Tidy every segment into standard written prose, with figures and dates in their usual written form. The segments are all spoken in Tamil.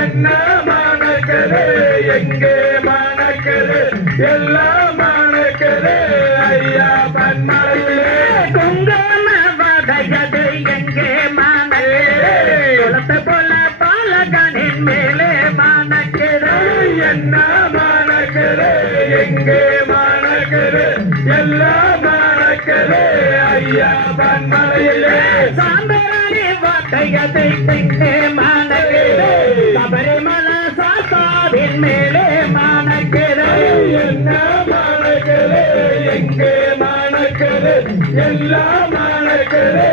என்ன மணக்குது எங்கே மணக்குது எல்லாம் மணக்குது ஐயா பன்மலையிலே குங்கும வதையது எங்கே மணக்குது குளத்தை போல பாலகனின் மேலே மணக்குது என்ன மணக்குது எங்கே மணக்குது எல்லாம் மணக்குது ஐயா பன்மலையிலே சாம்பராணி வதையது எங்கே மணக்குது சபரிமலை சாஸ்தாவின் மேலே மணக்குது என்ன மணக்குது எங்கே மணக்குது எல்லாம் மணக்குது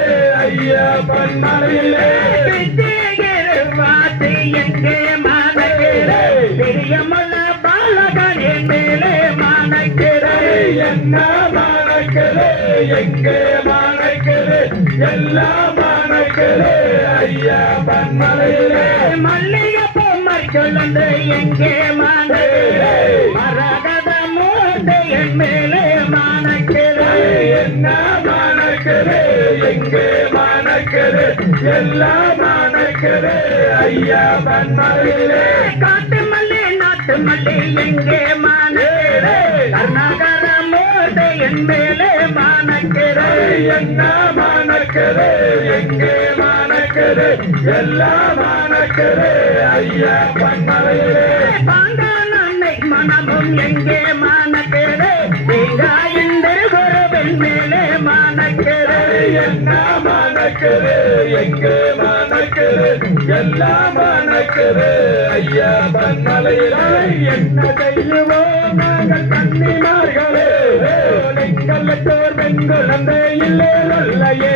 ஐயா பன்மலையிலே வாசி எங்கே மணக்குது பெரியமல பாலகனின் மேலே மணக்குது என்ன மணக்குது எங்கே மணக்குது எல்லாம் மணக்குது ஐயா பன்மலையிலே மல்லிகைப்பூ மற்கொழுந்து எங்கே மணக்குது மரகத மூட்டையின் மேலே மணக்குது என்ன மணக்குது எங்கே மணக்குது எல்லாம் மணக்குது ஐயா பன்மலையிலே காட்டு மல்லி நாட்டு மல்லி எங்கே மணக்குது கர்நாடக மூட்டையின் மேலே மணக்குது என்ன மணக்குது எங்கே மணக்குது எல்லாம் மணக்குது ஐயா பன்மலையிலே பாண்டானை மனமும் எங்கே மணக்குது வெங்காயந்த குருவின் மேலே மணக்குது என்ன மணக்குது எங்கே மணக்குது எல்லாம் மணக்குது ஐயா பன்மலையிலே என்ன செய்வோம் நாங்கள் கன்னிமார்களே எங்களுக்கோர் பெண் குழந்தை இல்லை இல்லையே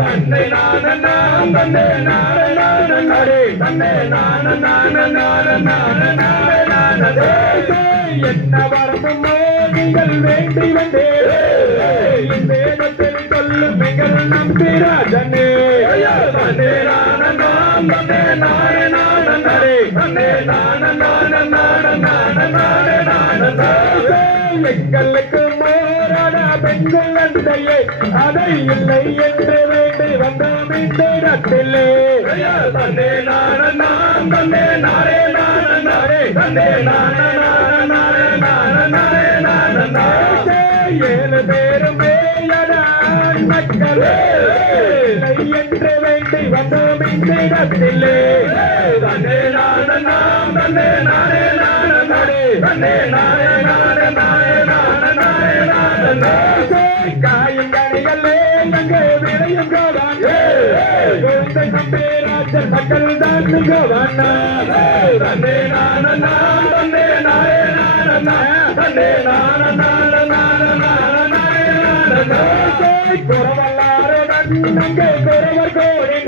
தன்னை நானும் நான் தன்னை நானும் நானும் நடே தன்னை நானும் நானும் நானும் நானும் நானும் நானதே என்ன வரமுமோ நீங்கள் வேண்டி வந்தே வேதத்தில் சொல்லும் எங்கள் நம்பிராஜனே தன்னை நானும் நான் தன்னை நானும் நானும் நடே தன்னை நானும் நானும் நானும் நானும் நானும் நானும் எங்களுக்கு மோரான பெண்கள் அந்தையே அதை இல்லை என்று வேண்டி வந்தோம் இந்த இடத்திலே தன்னே நான நான் தன்னே நாரே நான நாரே தன்னே நான நான நான நான நாரே நான நாரே 7 பேருமே யடான் மக்களே இல்லை என்று வேண்டி வந்தோம் இந்த இடத்திலே தன்னே நான நான் தன்னே நாரே நான நாரே தன்னே நாரே நான காயும் கனிகளே எங்கே விளையும் கோவான் நம்பேராஜர் மக்கள் தான் கோவான் தன்னே நான நான் தன்னே நாரே நான தன்னே நான நான நான நான நான குறவல்லாருடன் அங்கே குறவர் கோடி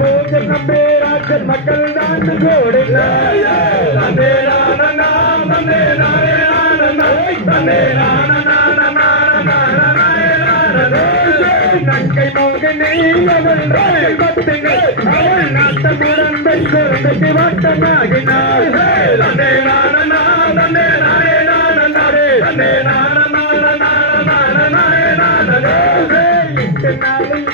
பூஜை நம்பேராஜர் மக்கள் தான் கோடி தன்னே நான நான் தன்னே நாரே தன்னே நான நான நான நான நான நங்கை மோகினி அவள் பத்துங்கள் அவள் நாட்ட முரண்டை குழந்தைக்கு வட்டனாகினாள் தன்னே நான நான் தன்னே நானே நான நானே தன்னே நான நான நான நான நானே நான 8 நாளில்